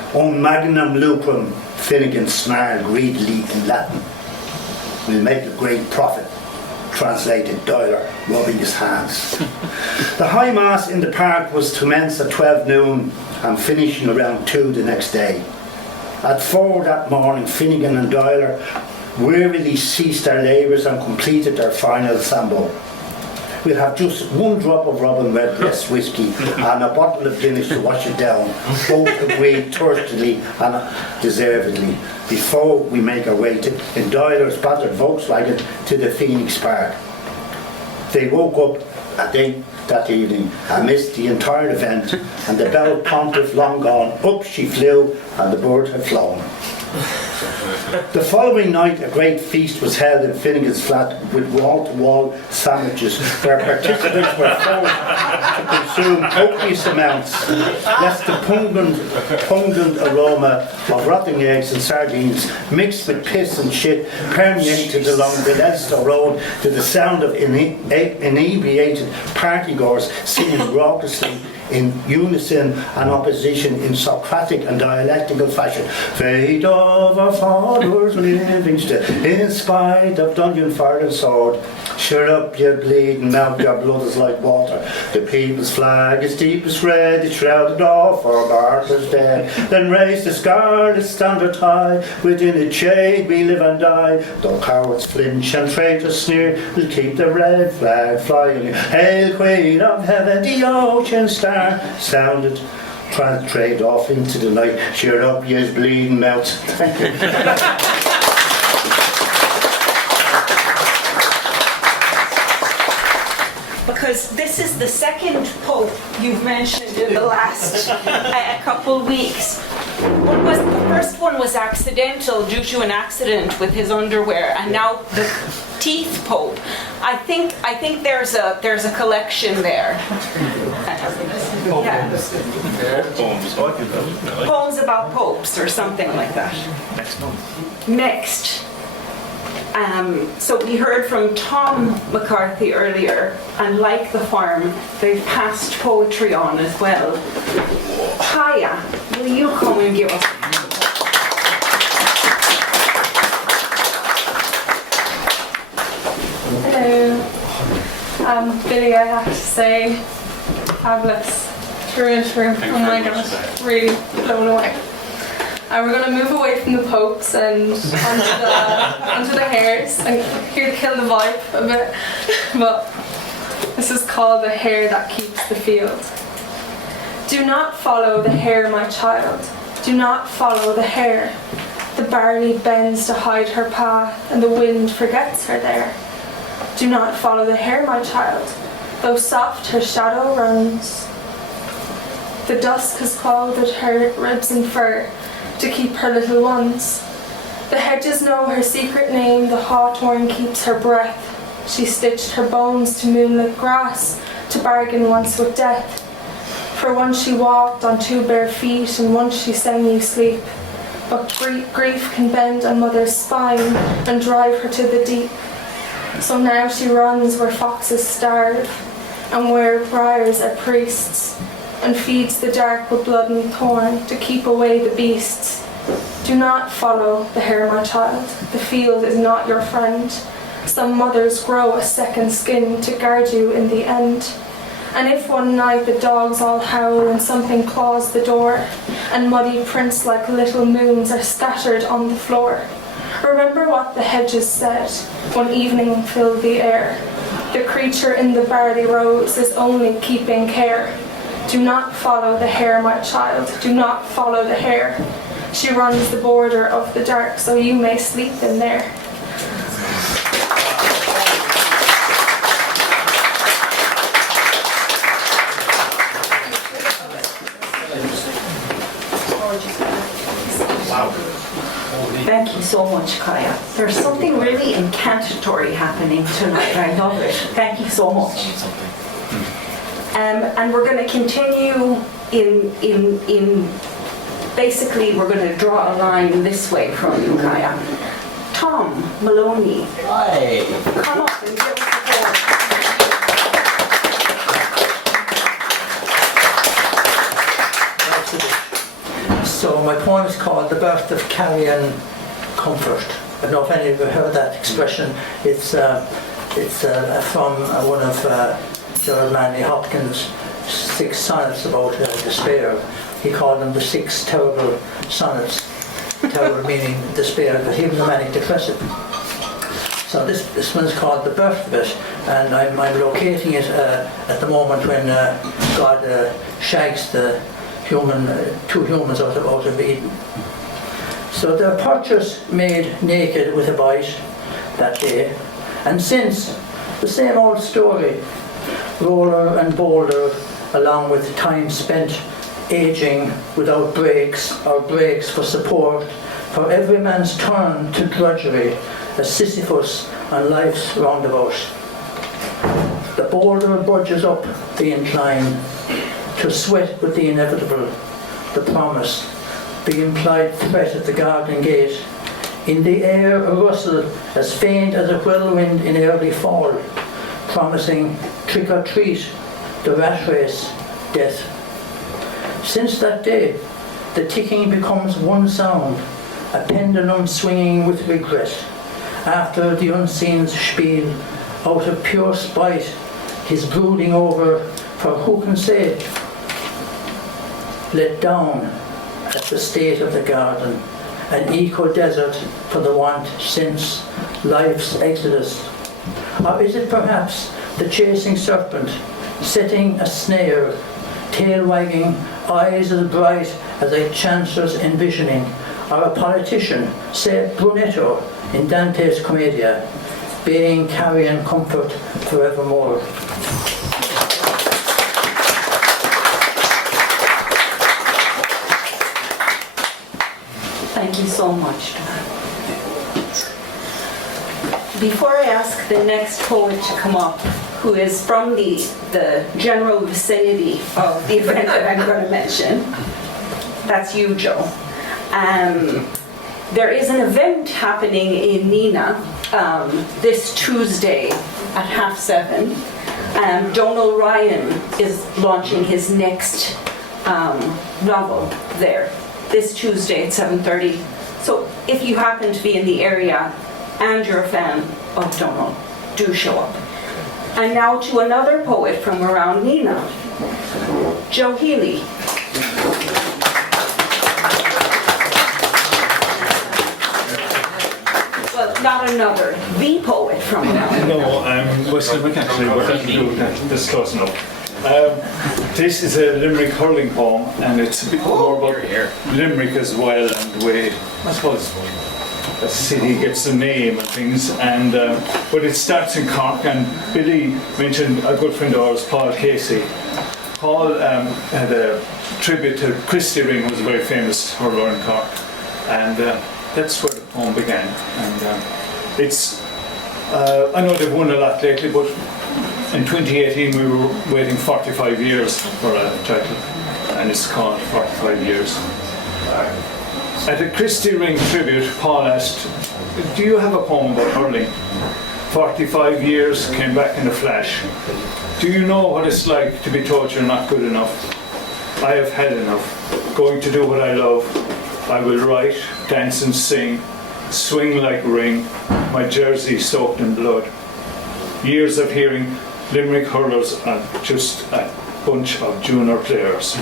Finnegan snarled greedily in Latin. We'll make a great profit, translated Doyle, rubbing his hands. The High Mass in the park was to commence at 12 noon and finishing around 2 the next day. At 4 that morning, Finnegan and Doyle wearily ceased their labours and completed their final sambo. We'll have just 1 drop of Robin Redbreast whisky and a bottle of Guinness to wash it down, both agreed thirstily and deservedly, before we make our way in Doyler's battered Volkswagen to the Phoenix Park. They woke up at 8 that evening and missed the entire event, and the bell pontiff long gone, up she flew and the bird had flown. The following night, a great feast was held in Finnegan's flat with wall-to-wall sandwiches where participants were forced to consume copious amounts, lest the pungent aroma of rotting eggs and sardines mixed with piss and shit permeated along the Leicester Road to the sound of inebriated partygoers singing raucously in unison and opposition in Socratic and dialectical fashion. Fate of our fathers living still, in spite of dungeon, fire and sword. Shut up, you bleeding mouth, your blood is like water. The people's flag is deepest red, it's shrouded off our martyrs dead. Then raise the scarlet standard high, within its shade we live and die. Though cowards flinch and traitors sneer, we'll keep the red flag flying. Hail, Queen of Heaven, the ocean star sounded, trade off into the night. Cheer up, you bleeding mouth. Thank you. Because this is the second Pope you've mentioned in the last couple weeks. The first one was accidental due to an accident with his underwear, and now the teeth Pope. I think there's a collection there. Yeah. Poems about popes or something like that. Next month. Next. So we heard from Tom McCarthy earlier, and like the farm, they've passed poetry on as well. Hiya, will you come and give us? Hello. Billy, I have to say, fabulous. Through and through. Oh my gosh, really blown away. We're going to move away from the popes and onto the hairs. I'm here to kill the vibe a bit, but this is called The Hare That Keeps the Field. Do not follow the hare, my child. Do not follow the hare. The barley bends to hide her path, and the wind forgets her there. Do not follow the hare, my child. Though soft her shadow runs. The dusk has clothed her ribs in fur to keep her little ones. The hedges know her secret name, the hawthorn keeps her breath. She stitched her bones to moonlit grass to bargain once with death. For once she walked on 2 bare feet, and once she sang you sleep. But grief can bend a mother's spine and drive her to the deep. So now she runs where foxes starve, and where briars are priests, and feeds the dark with blood and thorn to keep away the beasts. Do not follow the hare, my child. The field is not your friend. Some mothers grow a second skin to guard you in the end. And if one night the dogs all howl and something claws the door, and muddy prints like little moons are scattered on the floor, Remember what the hedges said when evening filled the air. The creature in the barley rose is only keeping care. Do not follow the hare, my child, do not follow the hare. She runs the border of the dark, so you may sleep in there. Thank you so much, Kaya. There's something really incantatory happening tonight. I love it. Thank you so much. And we're going to continue in basically we're going to draw a line this way from you, Kaya. Tom Maloney. Hi. Come up and give us a So my poem is called The Birth of Carrion Comfort. I don't know if any of you have heard that expression. It's from one of Gerald Manley Hopkins' 6 sonnets about despair. He called them the 6 terrible sonnets. Terrible meaning despair, but he was a manic depressive. So this one's called The Birth of It, and I'm locating it at the moment when God shags the two humans out of Eden. So their purchase made naked with a bite that day, and since the same old story, roller and boulder, along with time spent aging without breaks or breaks for support, for every man's turn to drudgery, as Sisyphus on life's roundabout. The boulder budges up the incline, to sweat with the inevitable, the promise, the implied threat at the garden gate. In the air a rustle as faint as a whirlwind in early fall, promising trick or treat, the rat race, death. Since that day, the ticking becomes one sound, a pendulum swinging with regret. After the unseen spiel, out of pure spite, he's brooding over, for who can say, let down at the state of the garden, an eco-desert for the want since life's exodus. Or is it perhaps the chasing serpent, setting a snare, tail wagging, eyes as bright as a chancer's envisioning, or a politician, say Brunetto in Dante's Commedia, baying carrion comfort forevermore. Thank you so much. Before I ask the next poet to come up, who is from the general vicinity of the event that I'm going to mention, that's you, Joe. There is an event happening in Nina this Tuesday at 7:30. Donal Ryan is launching his next novel there this Tuesday at 7:30. So if you happen to be in the area and you're a fan of Donal, do show up. And now to another poet from around Nina, Joe Healy. Well, not another, the poet from around. No, I'm Wesley McAfee. We're going to do this close enough. This is a Limerick hurling poem, and it's a bit more about Limerick as well, and the way, I suppose, a city gets the name and things. And but it starts in Cork, and Billy mentioned a good friend of ours, Paul Casey. Paul had a tribute to Christy Ring, who was a very famous hurler in Cork, and that's where the poem began. And it's I know they've won a lot lately, but in 2018 we were waiting 45 years for a title, and it's called 45 Years. At the Christy Ring tribute, Paul asked, do you have a poem about hurling? 45 years came back in a flash. Do you know what it's like to be told you're not good enough? I have had enough. Going to do what I love. I will write, dance and sing, swing like ring, my jersey soaked in blood. Years of hearing Limerick hurlers are just a bunch of junior players.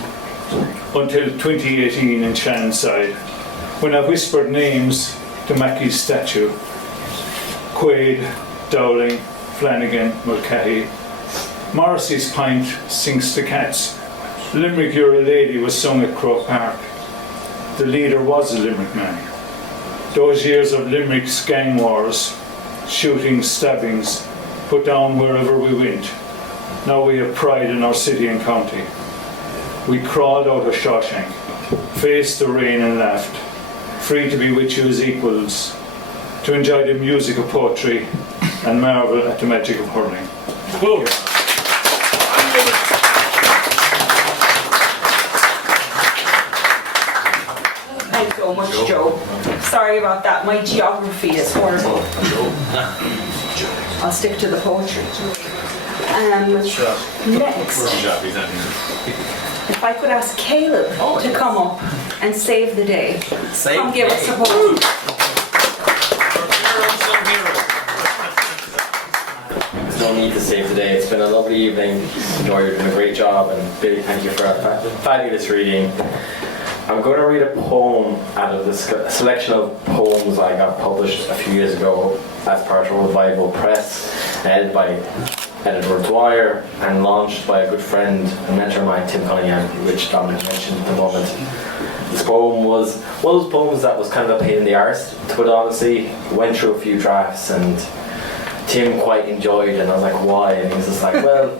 Until 2018 in Shannon side, when I whispered names to Mackey's statue. Quaid, Dowling, Flanagan, Mulcahy. Morrissey's Pint sings to cats. Limerick You're a Lady was sung at Croke Park. The leader was a Limerick man. Those years of Limerick's gang wars, shootings, stabbings, put down wherever we went. Now we have pride in our city and county. We crawled out of Shawshank, faced the rain and laughed, free to be with you as equals, to enjoy the music of poetry and marvel at the magic of hurling. Go! Thanks so much, Joe. Sorry about that. My geography is horrible. I'll stick to the poetry. Next, if I could ask Caleb to come up and save the day. Come give us a poem. There's no need to save the day. It's been a lovely evening. Joy, you're doing a great job, and Billy, thank you for a fabulous reading. I'm going to read a poem out of this selection of poems I got published a few years ago as part of Revival Press, edited by Editor Dwyer and launched by a good friend and mentor of mine, Tim Cunningham, which Dominic mentioned at the moment. This poem was one of those poems that was kind of a pain in the arse, to put honestly. Went through a few drafts and Tim quite enjoyed it, and I was like, why? And he was just like, well,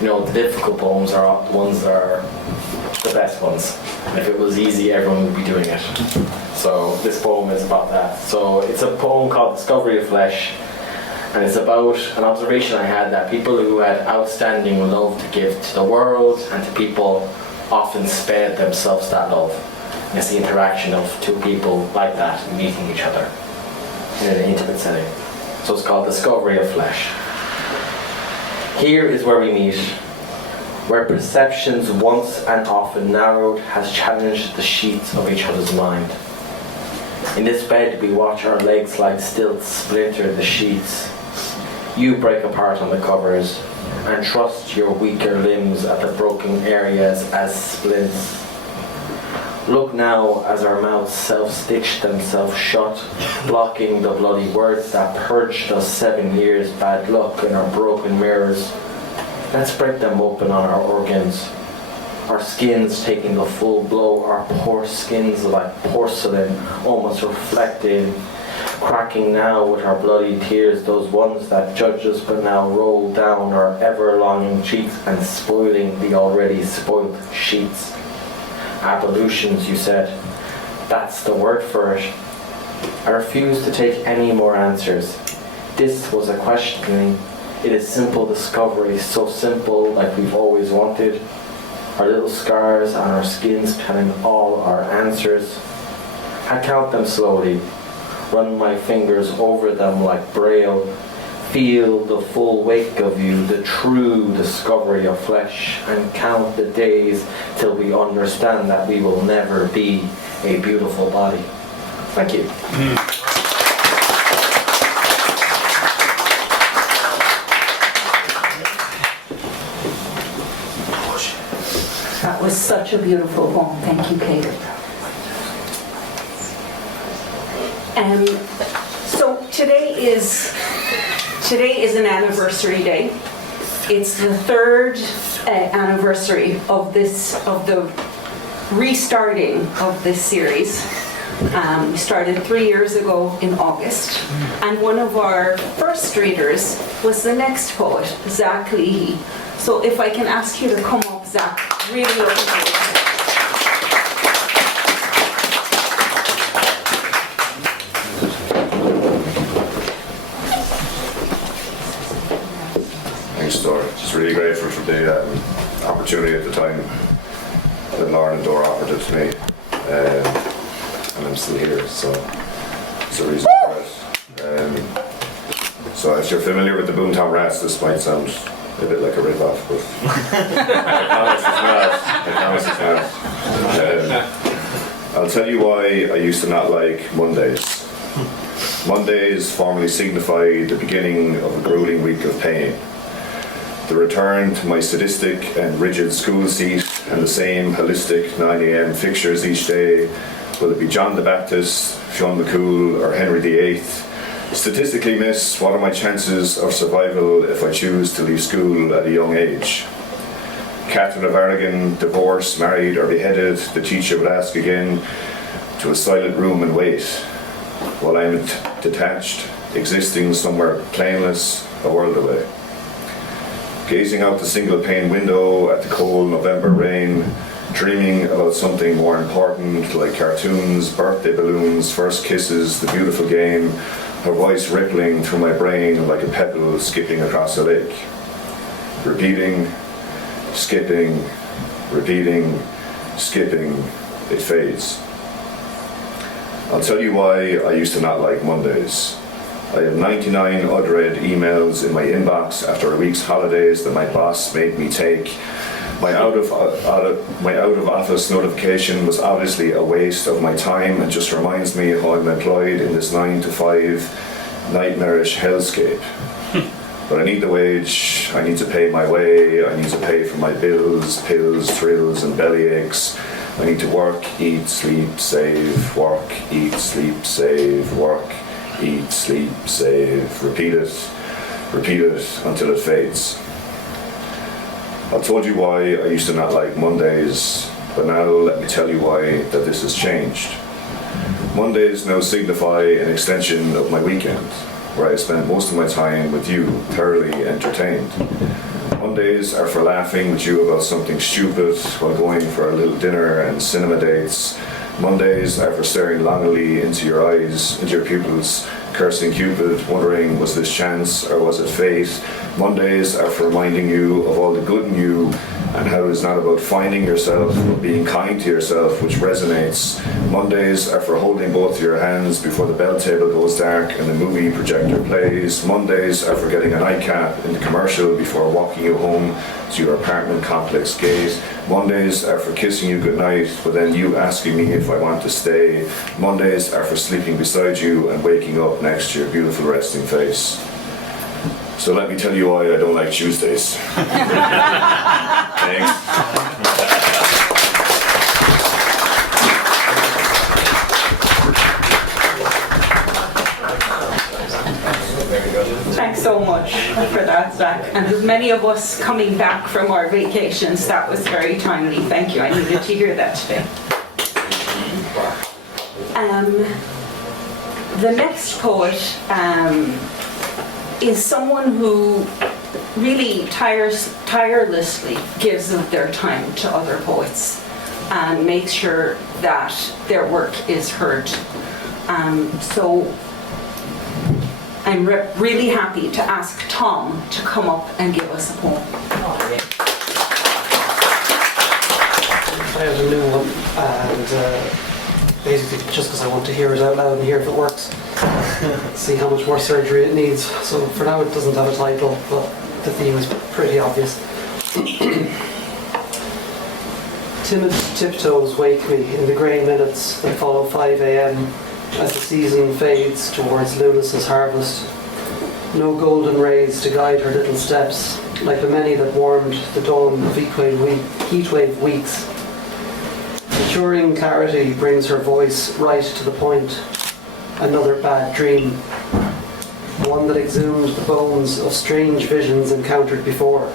you know, the difficult poems are the ones that are the best ones. And if it was easy, everyone would be doing it. So this poem is about that. So it's a poem called Discovery of Flesh, and it's about an observation I had that people who had outstanding love to give to the world and to people often spared themselves that love. And it's the interaction of two people like that meeting each other in an intimate setting. So it's called Discovery of Flesh. Here is where we meet, where perceptions once and often narrowed has challenged the sheets of each other's mind. In this bed we watch our legs like stilts splinter the sheets. You break apart on the covers and trust your weaker limbs at the broken areas as splints. Look now as our mouths self-stitch themselves shut, blocking the bloody words that purged us 7 years bad luck in our broken mirrors. Let's break them open on our organs. Our skins taking the full blow, our poor skins like porcelain, almost reflected, cracking now with our bloody tears, those ones that judge us but now roll down our ever-longing cheeks and spoiling the already spoilt sheets. Ablutions, you said. That's the word for it. I refuse to take any more answers. This was a questioning. It is simple discovery, so simple like we've always wanted. Our little scars on our skins telling all our answers. I count them slowly, run my fingers over them like braille, feel the full wake of you, the true discovery of flesh, and count the days till we understand that we will never be a beautiful body. Thank you. That was such a beautiful poem. Thank you, Caleb. So today is an anniversary day. It's the third anniversary of the restarting of this series. We started 3 years ago in August, and one of our first readers was the next poet, Zach Leahy. So if I can ask you to come up, Zach, really looking forward to it. Thanks, Dora. Just really grateful for the opportunity at the time that Lauren and Dora offered it to me. And I'm still here, so it's a reason for it. So if you're familiar with the Boomtown Rats, this might sound a bit like a rip-off, but I promise it's not. I'll tell you why I used to not like Mondays. Mondays formally signify the beginning of a grueling week of pain. The return to my sadistic and rigid school seat and the same holistic 9 a.m. fixtures each day? Will it be John the Baptist, Fionn McCool, or Henry VIII? Statistically, miss, what are my chances of survival if I choose to leave school at a young age? Catherine of Aragon, divorced, married, or beheaded, the teacher would ask again, to a silent room and wait, while I am detached, existing somewhere plainless, a world away. Gazing out the single-pane window at the cold November rain, dreaming about something more important, like cartoons, birthday balloons, first kisses, the beautiful game, her voice rippling through my brain like a pebble skipping across a lake. Repeating, skipping, repeating, skipping, it fades. I'll tell you why I used to not like Mondays. I have 99 unread emails in my inbox after a week's holidays that my boss made me take. My out of office notification was obviously a waste of my time and just reminds me how I'm employed in this 9 to 5 nightmarish hellscape. But I need the wage, I need to pay my way, I need to pay for my bills, pills, thrills and belly aches. I need to work, eat, sleep, save, work, eat, sleep, save, work, eat, sleep, save, repeat it until it fades. I told you why I used to not like Mondays, but now let me tell you why that this has changed. Mondays now signify an extension of my weekend, where I spend most of my time with you, thoroughly entertained. Mondays are for laughing with you about something stupid while going for a little dinner and cinema dates. Mondays are for staring longingly into your eyes, into your pupils, cursing Cupid, wondering was this chance or was it fate. Mondays are for reminding you of all the good in you and how it's not about finding yourself but being kind to yourself, which resonates. Mondays are for holding both your hands before the bell table goes dark and the movie projector plays. Mondays are for getting a nightcap in the commercial before walking you home to your apartment complex gate. Mondays are for kissing you goodnight, but then you asking me if I want to stay. Mondays are for sleeping beside you and waking up next to your beautiful resting face. So let me tell you why I don't like Tuesdays. Thanks. Thanks so much for that, Zach. And as many of us coming back from our vacations, that was very timely. Thank you. I needed to hear that today. The next poet is someone who really tirelessly gives of their time to other poets and makes sure that their work is heard. So I'm really happy to ask Tom to come up and give us a poem. I have a new one, and basically just because I want to hear it out loud and hear if it works. See how much more surgery it needs. So for now it doesn't have a title, but the theme is pretty obvious. Timid tiptoes wake me in the grey minutes that follow 5 a.m. as the season fades towards Luna's harvest. No golden rays to guide her little steps, like the many that warmed the dawn of heatwave weeks. Maturing clarity brings her voice right to the point. Another bad dream. One that exhumed the bones of strange visions encountered before.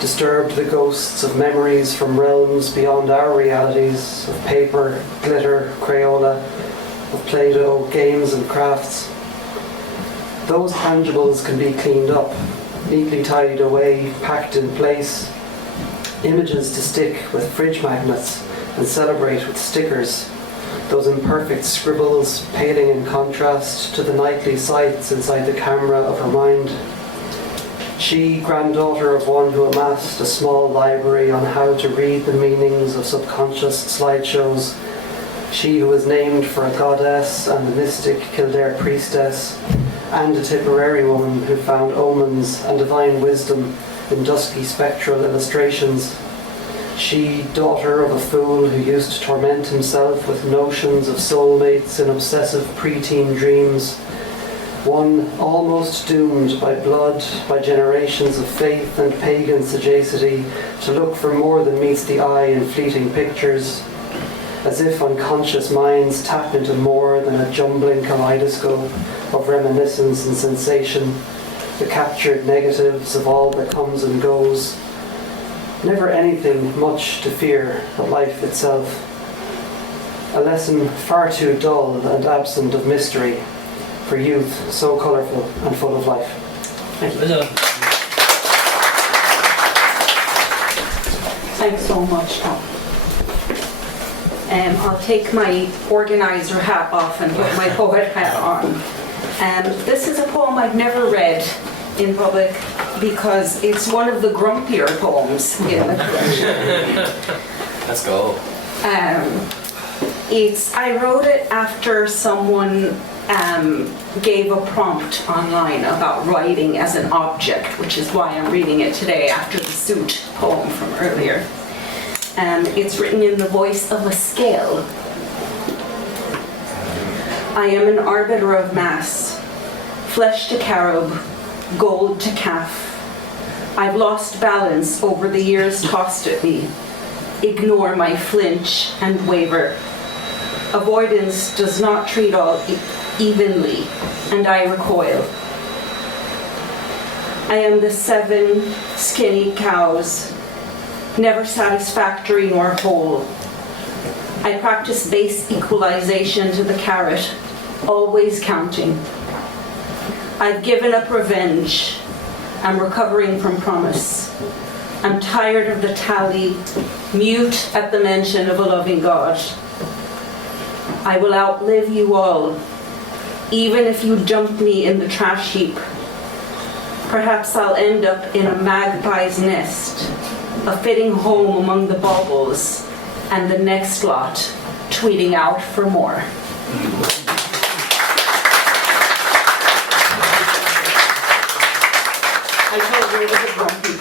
Disturbed the ghosts of memories from realms beyond our realities, of paper, glitter, Crayola, of Play-Doh, games and crafts. Those tangibles can be cleaned up, neatly tidied away, packed in place. Images to stick with fridge magnets and celebrate with stickers. Those imperfect scribbles paling in contrast to the nightly sights inside the camera of her mind. She, granddaughter of one who amassed a small library on how to read the meanings of subconscious slideshows. She who was named for a goddess and the mystic Kildare priestess, and a Tipperary woman who found omens and divine wisdom in dusky spectral illustrations. She, daughter of a fool who used to torment himself with notions of soulmates in obsessive preteen dreams. one almost doomed by blood, by generations of faith and pagan sagacity to look for more than meets the eye in fleeting pictures, as if unconscious minds tap into more than a jumbling kaleidoscope of reminiscence and sensation, the captured negatives of all that comes and goes. Never anything much to fear but life itself. A lesson far too dull and absent of mystery for youth so colourful and full of life. Thank you. Thanks so much, Tom. I'll take my organiser hat off and put my poet hat on. This is a poem I've never read in public because it's one of the grumpier poems in the collection. Let's go. I wrote it after someone gave a prompt online about writing as an object, which is why I'm reading it today after the suit poem from earlier. It's written in the voice of a scale. I am an arbiter of mass, flesh to carob, gold to calf. I've lost balance over the years tossed at me. Ignore my flinch and waver. Avoidance does not treat all evenly, and I recoil. I am the 7 skinny cows, never satisfactory nor whole. I practice base equalization to the carrot, always counting. I've given up revenge. I'm recovering from promise. I'm tired of the tally, mute at the mention of a loving God. I will outlive you all, even if you dump me in the trash heap. Perhaps I'll end up in a magpie's nest, a fitting home among the baubles, and the next lot tweeting out for more. I told you it was a grumpy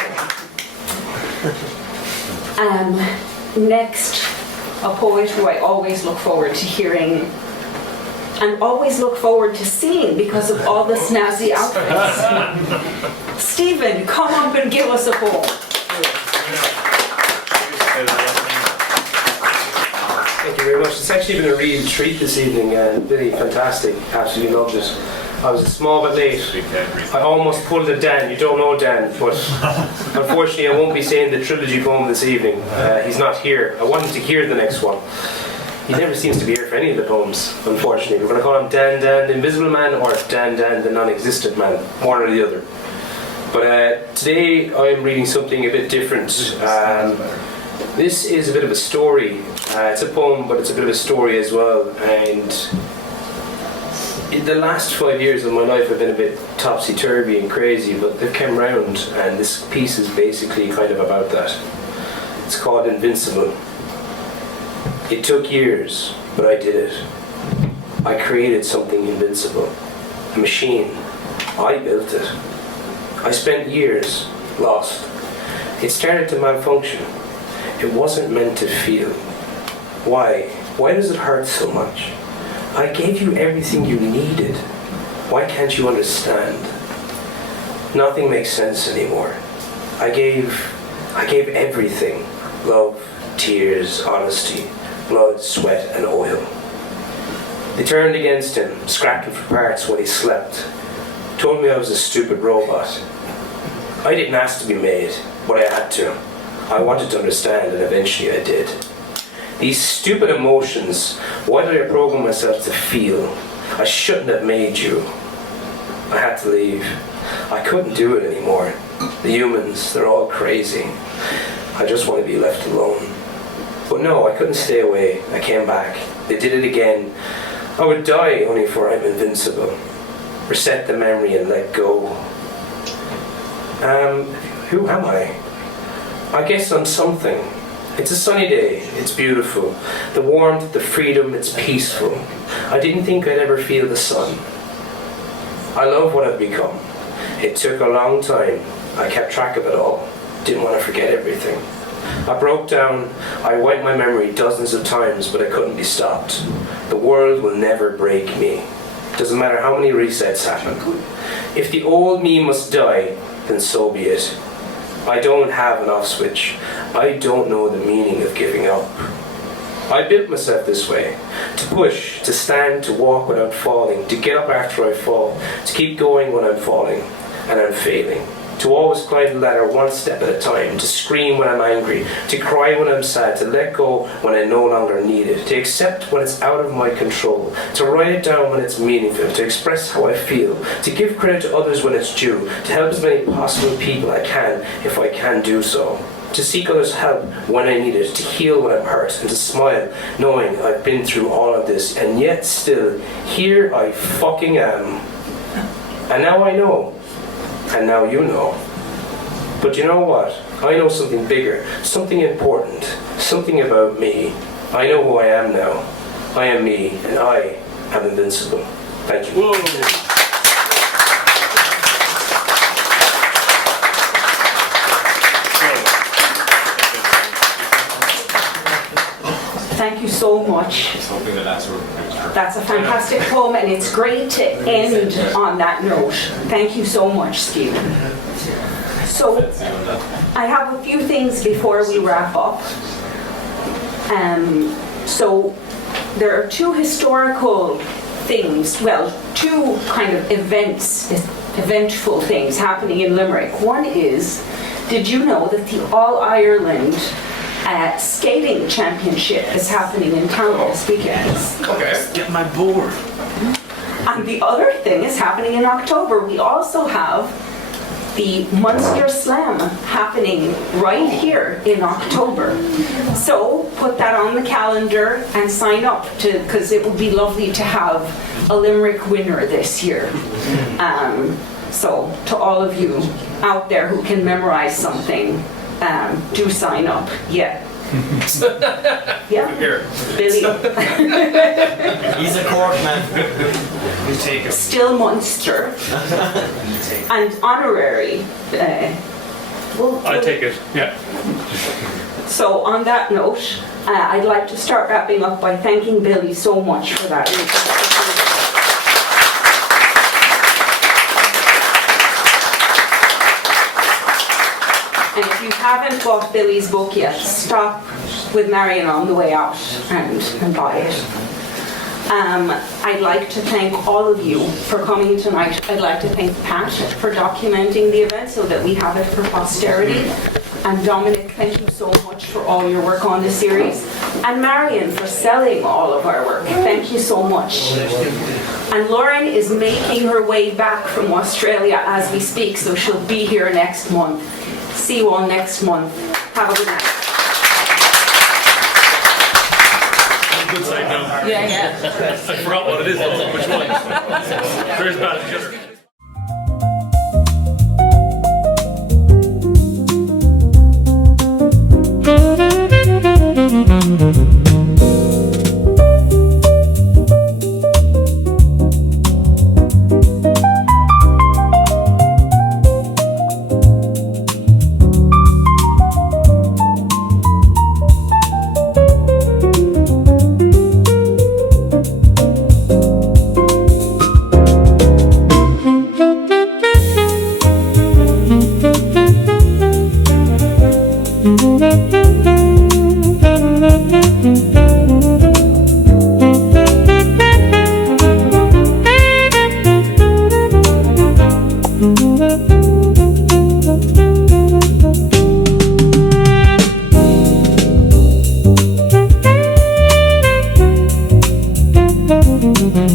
poem. Next, a poet who I always look forward to hearing and always look forward to seeing because of all the snazzy outfits. Stephen, come up and give us a poem. Thank you very much. It's actually been a real treat this evening and really fantastic. Absolutely loved it. I was a small bit late. I almost pulled a Dan. You don't know Dan, but unfortunately I won't be saying the trilogy poem this evening. He's not here. I wanted to hear the next one. He never seems to be here for any of the poems, unfortunately. We're going to call him Dan Dan the Invisible Man or Dan Dan the Non-Existent Man, one or the other. But today I'm reading something a bit different. This is a bit of a story. It's a poem, but it's a bit of a story as well. And in the last 5 years of my life have been a bit topsy-turvy and crazy, but they've come round, and this piece is basically kind of about that. It's called Invincible. It took years, but I did it. I created something invincible. A machine. I built it. I spent years lost. It started to malfunction. It wasn't meant to feel. Why? Why does it hurt so much? I gave you everything you needed. Why can't you understand? Nothing makes sense anymore. I gave everything. Love, tears, honesty, blood, sweat, and oil. They turned against him, scrapped him for parts when he slept. Told me I was a stupid robot. I didn't ask to be made, but I had to. I wanted to understand, and eventually I did. These stupid emotions, why did I program myself to feel? I shouldn't have made you. I had to leave. I couldn't do it anymore. The humans, they're all crazy. I just want to be left alone. But no, I couldn't stay away. I came back. They did it again. I would die only for I'm invincible. Reset the memory and let go. Who am I? I guess I'm something. It's a sunny day, it's beautiful. The warmth, the freedom, it's peaceful. I didn't think I'd ever feel the sun. I love what I've become. It took a long time. I kept track of it all. Didn't want to forget everything. I broke down. I wiped my memory dozens of times, but I couldn't be stopped. The world will never break me. Doesn't matter how many resets happen. If the old me must die, then so be it. I don't have an off switch. I don't know the meaning of giving up. I built myself this way. To push, to stand, to walk without falling, to get up after I fall, to keep going when I'm falling and I'm failing. To always climb the ladder one step at a time, to scream when I'm angry, to cry when I'm sad, to let go when I no longer need it, to accept when it's out of my control, to write it down when it's meaningful, to express how I feel, to give credit to others when it's due, to help as many possible people I can if I can do so, to seek others' help when I need it, to heal when I'm hurt, and to smile knowing I've been through all of this, and yet still, here I fucking am. And now I know. And now you know. But you know what? I know something bigger, something important, something about me. I know who I am now. I am me, and I am invincible. Thank you. Thank you so much. That's a fantastic poem, and it's great to end on that note. Thank you so much, Stephen. So, I have a few things before we wrap up. So, there are two historical things, well, two kind of eventful things happening in Limerick. One is, did you know that the All-Ireland skating championship is happening in town this weekend? Okay. Get my board. And the other thing is happening in October. We also have the Munster Slam happening right here in October. So put that on the calendar and sign up because it would be lovely to have a Limerick winner this year. So to all of you out there who can memorize something, do sign up. Yeah. Yeah. Here. Billy. He's a Cork man. We take him. Still Munster. And honorary. I take it. Yeah. So on that note, I'd like to start wrapping up by thanking Billy so much for that. And if you haven't bought Billy's book yet, stop with Marion on the way out and buy it. I'd like to thank all of you for coming tonight. I'd like to thank Pat for documenting the event so that we have it for posterity. And Dominic, thank you so much for all your work on the series. And Marion for selling all of our work. Thank you so much. And Lauren is making her way back from Australia as we speak, so she'll be here next month. See you all next month. Have a good night. Good side now. Yeah. I forgot what it is. Which one? There's bad. Mm-hmm.